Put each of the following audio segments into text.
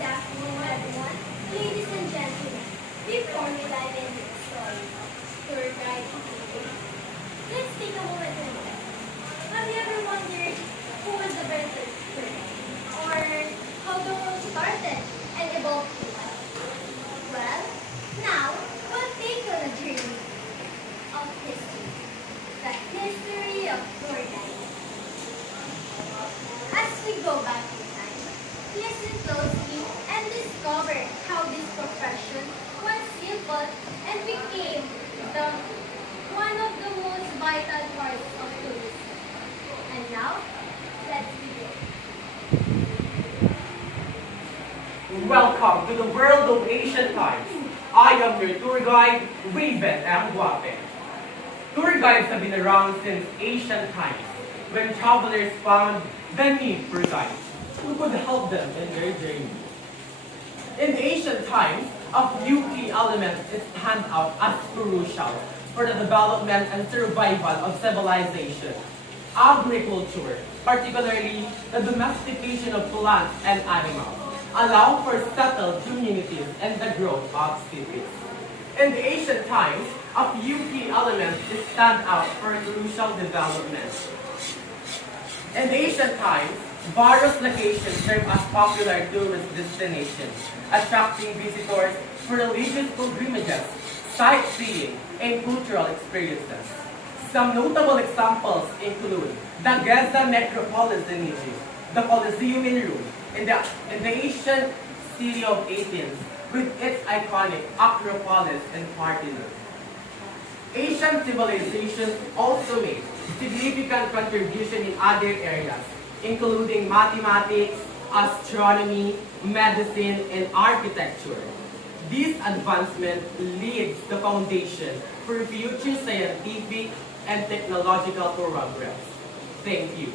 afternoon, everyone. Ladies and gentlemen, before we dive into the story, tour guide activity, let's take a moment to reflect. Have you ever wondered who was the very first tour guide? Or how the world started and evolved to life? Well, now we'll take on a journey of history. The history of tour guiding. As we go back in time, listen closely and discover how this profession was simple and became the one of the most vital parts of tourism. And now, let's begin. Welcome to the world of ancient times. I am your tour guide, Raven M. Guape. Tour guides have been around since ancient times, when travelers found the need for guides who could help them in their journey. In ancient times, a few key elements stand out as crucial for the development and survival of civilization. Agriculture, particularly the domestication of plants and animals, allow for settled communities and the growth of cities. In the ancient times, a few key elements stand out for crucial development. In ancient times, various locations served as popular tourist destinations, attracting visitors for religious pilgrimages, sightseeing, and cultural experiences. Some notable examples include the Giza Necropolis in Egypt, the Colosseum in Rome, and the ancient city of Athens, with its iconic Acropolis and Parthenon. Asian civilizations also made significant contribution in other areas, including mathematics, astronomy, medicine, and architecture. This advancement leads the foundation for future scientific and technological progress. Thank you.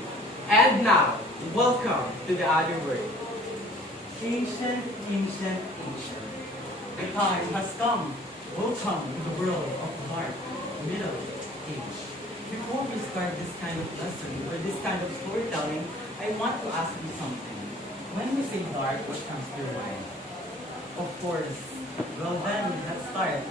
And now, welcome to the other world. Ancient. The time has come. Welcome to the world of dark middle age. Before we start this kind of lesson or this kind of storytelling, I want to ask you something. When we say dark, what comes to your mind? Of course. Well then, let's start.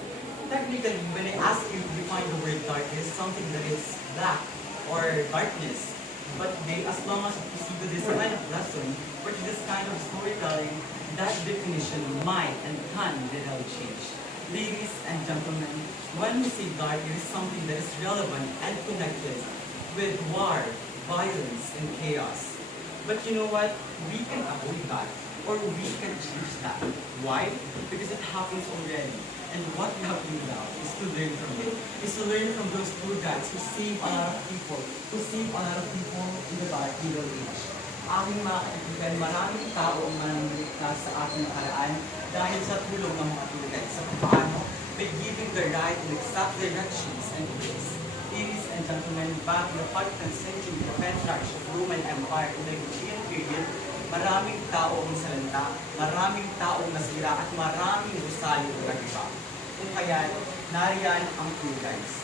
Technically, when I ask you to define the word dark, it is something that is black or darkness. But today, as long as we proceed to this kind of lesson, or to this kind of storytelling, that definition might and can literally change. Ladies and gentlemen, when we say dark, it is something that is relevant and connected with war, violence, and chaos. But you know what? We can avoid that, or we can change that. Why? Because it happens already. And what we have to do now is to learn from it. Is to learn from those tour guides who save a lot of people, in the dark middle age. Aking mga kaibigan, maraming tao ang mananaligtas sa ating nakaraan dahil sa tulong ng mga tour guides sa paano by giving the right and exact directions and ways. Ladies and gentlemen, back in the 14th century, the Patriarch of Roman Empire in the European period, maraming tao ang salanta, maraming taong nasira at maraming gusali ang nagiba. Kung kaya, nariyan ang tour guides.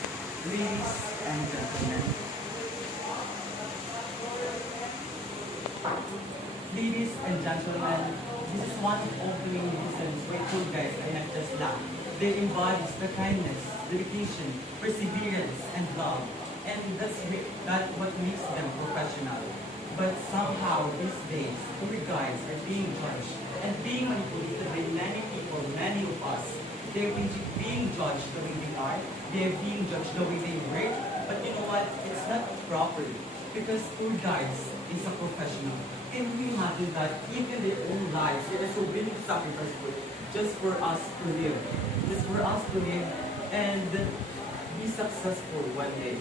Ladies and gentlemen, this is one of opening reasons why tour guides are not just luck. They embody the kindness, dedication, perseverance, and love. And that's what makes them professional. But somehow these days, tour guides are being judged and being manipulated by many people, many of us. They're being judged the way they are. They're being judged the way they work. But you know what? It's not proper. Because tour guides is a professional. Can we imagine that even their own lives, they are so willing to sacrifice for it, just for us to live. Just for us to live and be successful one day.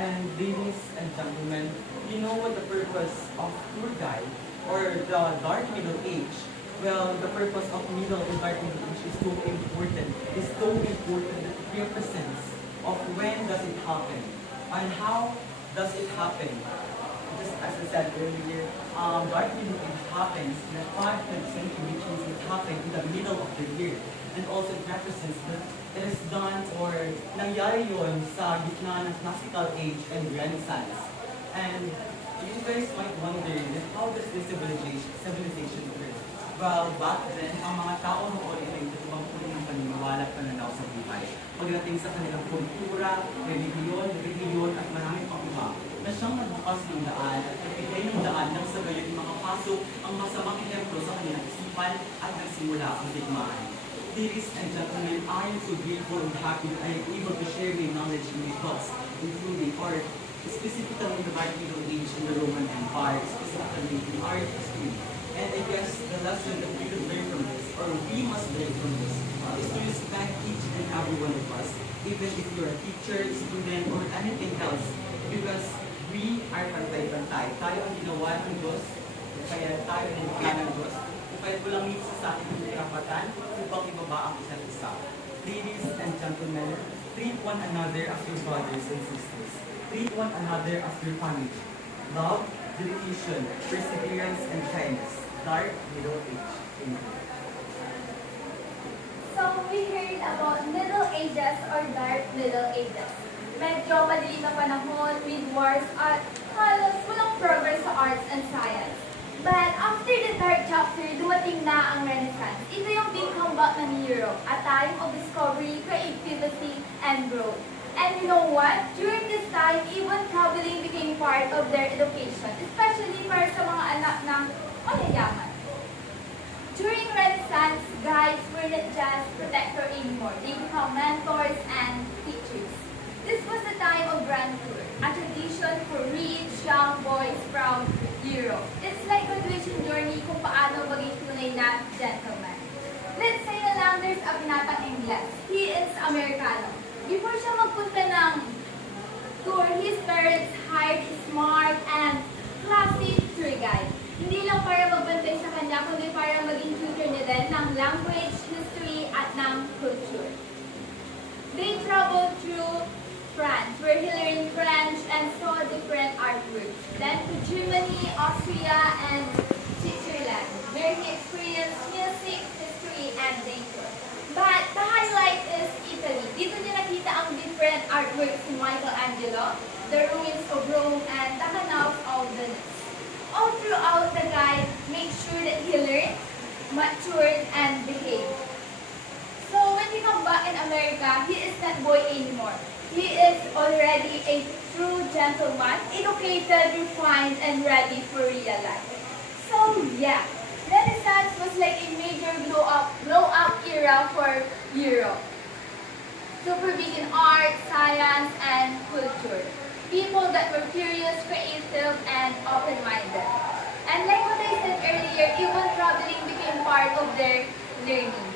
And ladies and gentlemen, you know what the purpose of tour guide or the dark middle age? Well, the purpose of middle and dark middle age is so important. It's so important that it represents of when does it happen and how does it happen. Just as I said earlier, dark middle age happens in the 14th century, which means it happened in the middle of the year. And also it represents that it is done or nangyari yun sa gitna ng classical age and renaissance. And you guys might wonder how does this civilization work? Well, back then, ang mga tao noon ay ibang uri ng paniniwala at pananaw sa buhay. Pagdating sa kanilang kultura, relihiyon at maraming pang iba, na siyang nagbukas ng daan at nagbigay ng daan nang sa gayon makapasok ang masamang ehemplo sa kanilang isipan at nagsimula ang digmaan. Ladies and gentlemen, I am so grateful and happy that I am able to share my knowledge in my thoughts, including art, specifically in the Dark Middle Age in the Roman Empire, specifically in art history. And I guess the lesson that we could learn from this, or we must learn from this, is to respect each and every one of us, even if you're a teacher, student, or anything else, because we are pantay-pantay. Tayo ang ginawa ng Diyos, kaya tayo ang ginawa ng Diyos. Kaya walang minsan sa ating karapatan upang ibaba ang isa't isa. Ladies and gentlemen, treat one another as your brothers and sisters. Treat one another as your family. Love, dedication, perseverance, and kindness. Dark Middle Age. Amen. So, we heard about Middle Ages or Dark Middle Ages. Medyo madilim na panahon with wars at halos walang progress sa arts and science. But after the dark chapter, dumating na ang Renaissance. Ito yung big comeback ng Europe, a time of discovery, creativity, and growth. And you know what? During this time, even traveling became part of their education, especially para sa mga anak ng mayayaman. During Renaissance, guys were not just protectors anymore. They become mentors and teachers. This was a time of grand tour, a tradition for rich, young boys from Europe. It's like graduation journey kung paano maging tunay na gentleman. Let's say na lang there's a binatang Ingles. He is Americano. Before siya magpunta ng tour, his parents hired a smart and classy tour guide. Hindi lang para magbantay sa kanya, kundi para maging tutor niya din ng language, history, at ng culture. They traveled through France, where he learned French and saw different artworks. Then to Germany, Austria, and Switzerland, where he experienced music, history, and nature. But the highlight is Italy. Dito niya nakita ang different artworks ni Michelangelo, the ruins of Rome, and the canals of Venice. All throughout the guide, make sure that he learned, matured, and behaved. So when he come back in America, he is not boy anymore. He is already a true gentleman, educated, refined, and ready for real life. So yeah, Renaissance was like a major blow up era for Europe. Super big in art, science, and culture. People that were curious, creative, and open-minded. And like what I said earlier, even traveling became part of their learning.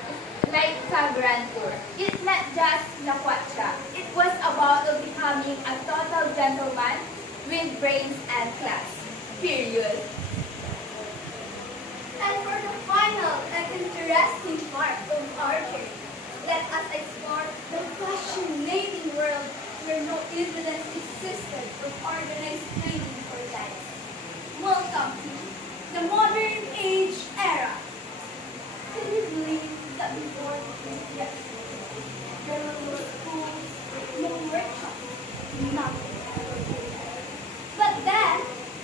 Like sa Grand Tour. It's not just nakwatsa. It was about becoming a total gentleman with brains and class. Period. And for the final and interesting part of our journey, let us explore the fascinating world where no evidence existed of organized training for guys. Welcome to the modern age era. Can you believe that before yes, there were no schools, no workshops, nothing. But then,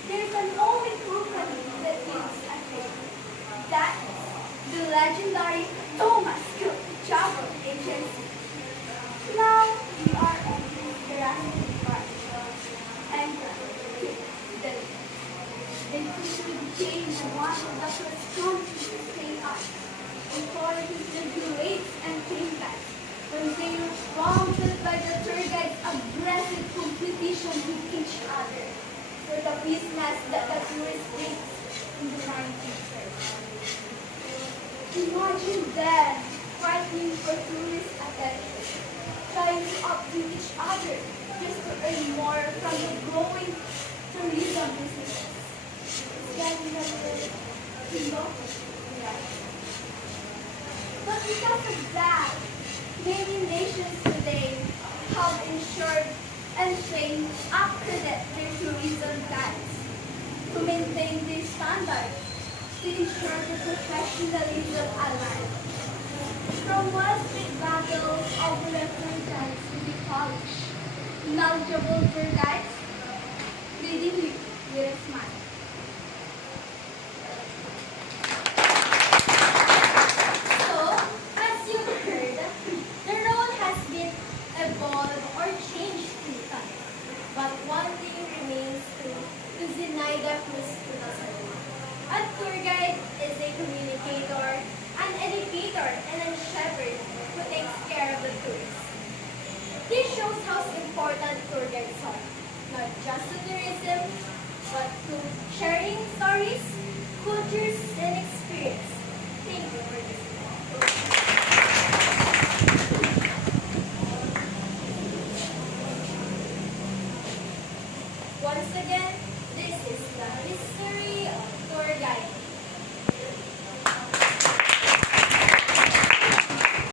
there's an only company that gives a thing. That is the legendary Thomas Cook Travel Agency. Now, we are on the Jurassic Park and to the they quickly became one of the first countries to stay up. Authorities regulates and came back when they were prompted by the tour guide's aggressive competition with each other for the business that the tourist brings in the 1930s. Imagine them fighting for tourist attention, trying to outdo each other just to earn more from the growing tourism businesses. It's getting a little right? But because of that, many nations today have ensured and trained accredited their tourism guides to maintain their standards to ensure the professionalism alive. From Wall Street battles of tour guides to be polished, knowledgeable tour guides, leading you with a smile. important tour guides are, not just to tourism, but to sharing stories, cultures, and experience. Thank you for listening. Once again,